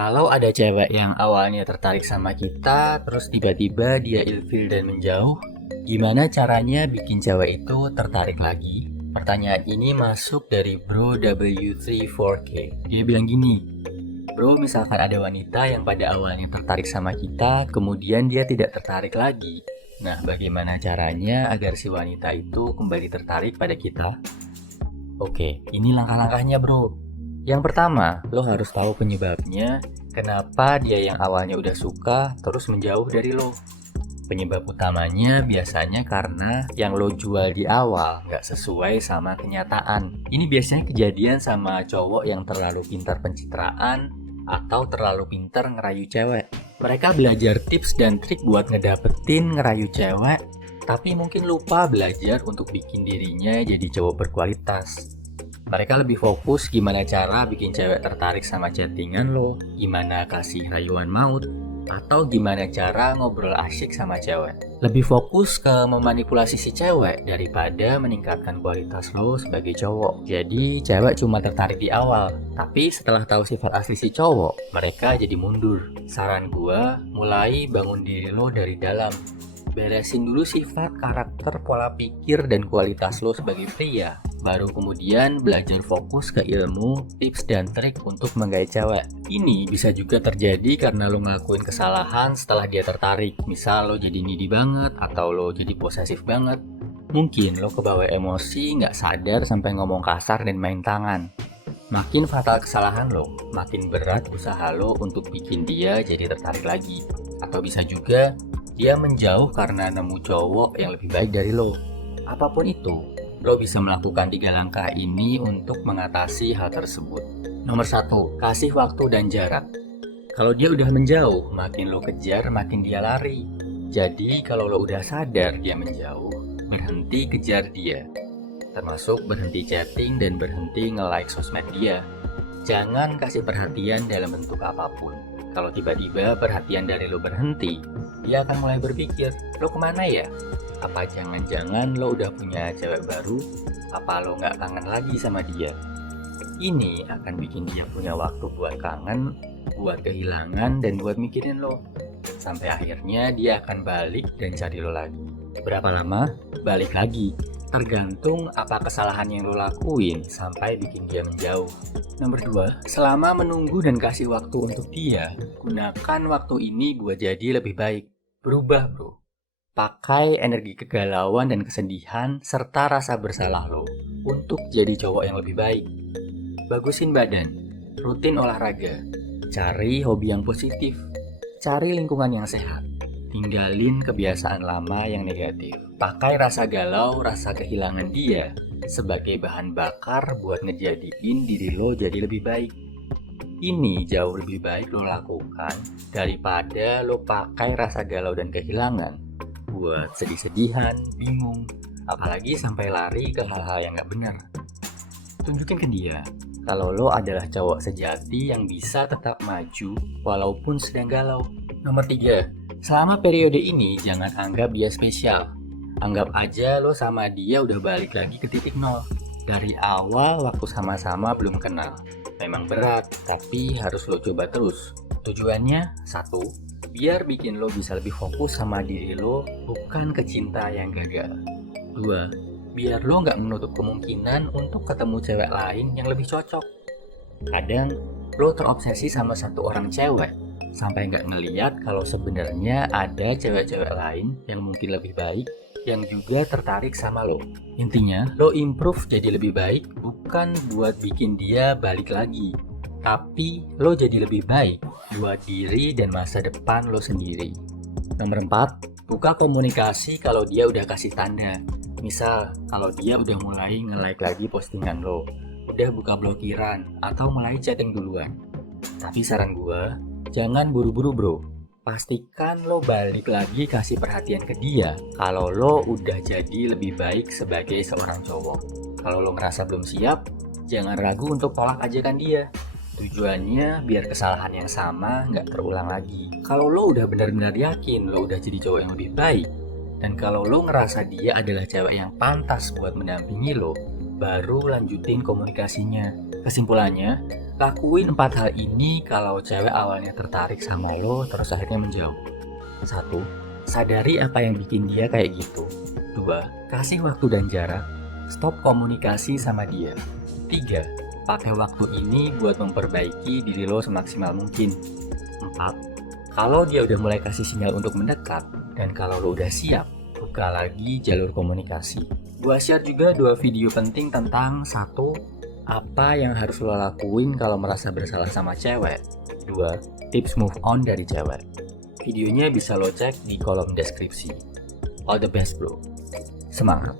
Kalau ada cewek yang awalnya tertarik sama kita, terus tiba-tiba dia ilfil dan menjauh, gimana caranya bikin cewek itu tertarik lagi? Pertanyaan ini masuk dari Bro W34K. Dia bilang gini, Bro, misalkan ada wanita yang pada awalnya tertarik sama kita, kemudian dia tidak tertarik lagi. Nah, bagaimana caranya agar si wanita itu kembali tertarik pada kita? Oke, ini langkah-langkahnya bro. Yang pertama, lo harus tahu penyebabnya, kenapa dia yang awalnya udah suka, terus menjauh dari lo. Penyebab utamanya biasanya karena yang lo jual di awal nggak sesuai sama kenyataan. Ini biasanya kejadian sama cowok yang terlalu pintar pencitraan atau terlalu pintar ngerayu cewek. Mereka belajar tips dan trik buat ngedapetin ngerayu cewek, tapi mungkin lupa belajar untuk bikin dirinya jadi cowok berkualitas. Mereka lebih fokus gimana cara bikin cewek tertarik sama chattingan lo, gimana kasih rayuan maut, atau gimana cara ngobrol asyik sama cewek. Lebih fokus ke memanipulasi si cewek daripada meningkatkan kualitas lo sebagai cowok. Jadi cewek cuma tertarik di awal, tapi setelah tahu sifat asli si cowok, mereka jadi mundur. Saran gua, mulai bangun diri lo dari dalam. Beresin dulu sifat, karakter, pola pikir, dan kualitas lo sebagai pria. Baru kemudian belajar fokus ke ilmu, tips, dan trik untuk menggait cewek. Ini bisa juga terjadi karena lo ngelakuin kesalahan setelah dia tertarik. Misal lo jadi needy banget atau lo jadi posesif banget. Mungkin lo kebawa emosi, nggak sadar sampai ngomong kasar dan main tangan. Makin fatal kesalahan lo, makin berat usaha lo untuk bikin dia jadi tertarik lagi. Atau bisa juga dia menjauh karena nemu cowok yang lebih baik dari lo. Apapun itu, lo bisa melakukan 3 langkah ini untuk mengatasi hal tersebut. Nomor 1, kasih waktu dan jarak. Kalau dia udah menjauh, makin lo kejar, makin dia lari. Jadi kalau lo udah sadar dia menjauh, berhenti kejar dia. Termasuk berhenti chatting dan berhenti nge-like sosmed dia. Jangan kasih perhatian dalam bentuk apapun. Kalau tiba-tiba perhatian dari lo berhenti, dia akan mulai berpikir, lo kemana ya? Apa jangan-jangan lo udah punya cewek baru? Apa lo nggak kangen lagi sama dia? Ini akan bikin dia punya waktu buat kangen, buat kehilangan, dan buat mikirin lo. Sampai akhirnya dia akan balik dan cari lo lagi. Berapa lama? Balik lagi. Tergantung apa kesalahan yang lo lakuin sampai bikin dia menjauh. Nomor 2, selama menunggu dan kasih waktu untuk dia, gunakan waktu ini buat jadi lebih baik. Berubah bro. Pakai energi kegalauan dan kesedihan serta rasa bersalah lo untuk jadi cowok yang lebih baik. Bagusin badan, rutin olahraga, cari hobi yang positif, cari lingkungan yang sehat. Tinggalin kebiasaan lama yang negatif. Pakai rasa galau, rasa kehilangan dia sebagai bahan bakar buat ngejadiin diri lo jadi lebih baik. Ini jauh lebih baik lo lakukan daripada lo pakai rasa galau dan kehilangan buat sedih-sedihan, bingung, apalagi sampai lari ke hal-hal yang gak benar. Tunjukin ke dia kalau lo adalah cowok sejati yang bisa tetap maju walaupun sedang galau. Nomor 3, selama periode ini jangan anggap dia spesial. Anggap aja lo sama dia udah balik lagi ke titik nol. Dari awal waktu sama-sama belum kenal. Memang berat, tapi harus lo coba terus. Tujuannya, 1, biar bikin lo bisa lebih fokus sama diri lo, bukan ke cinta yang gagal. 2, biar lo nggak menutup kemungkinan untuk ketemu cewek lain yang lebih cocok. Kadang, lo terobsesi sama satu orang cewek, sampai nggak ngeliat kalau sebenarnya ada cewek-cewek lain yang mungkin lebih baik yang juga tertarik sama lo. Intinya, lo improve jadi lebih baik bukan buat bikin dia balik lagi, tapi lo jadi lebih baik buat diri dan masa depan lo sendiri. Nomor 4, buka komunikasi kalau dia udah kasih tanda. Misal, kalau dia udah mulai nge-like lagi postingan lo, udah buka blokiran, atau mulai chatting duluan. Tapi saran gue, jangan buru-buru bro. Pastikan lo balik lagi kasih perhatian ke dia kalau lo udah jadi lebih baik sebagai seorang cowok. Kalau lo ngerasa belum siap, jangan ragu untuk tolak ajakan dia. Tujuannya biar kesalahan yang sama nggak terulang lagi. Kalau lo udah benar-benar yakin lo udah jadi cowok yang lebih baik, dan kalau lo ngerasa dia adalah cewek yang pantas buat mendampingi lo, baru lanjutin komunikasinya. Kesimpulannya, Lakuin 4 hal ini kalau cewek awalnya tertarik sama lo terus akhirnya menjauh. 1. Sadari apa yang bikin dia kayak gitu. 2. Kasih waktu dan jarak. Stop komunikasi sama dia. 3. Pakai waktu ini buat memperbaiki diri lo semaksimal mungkin. 4. Kalau dia udah mulai kasih sinyal untuk mendekat, dan kalau lo udah siap, buka lagi jalur komunikasi. Gua share juga 2 video penting tentang 1. Apa yang harus lo lakuin kalau merasa bersalah sama cewek. 2. Tips move on dari cewek. Videonya bisa lo cek di kolom deskripsi. All the best bro. Semangat.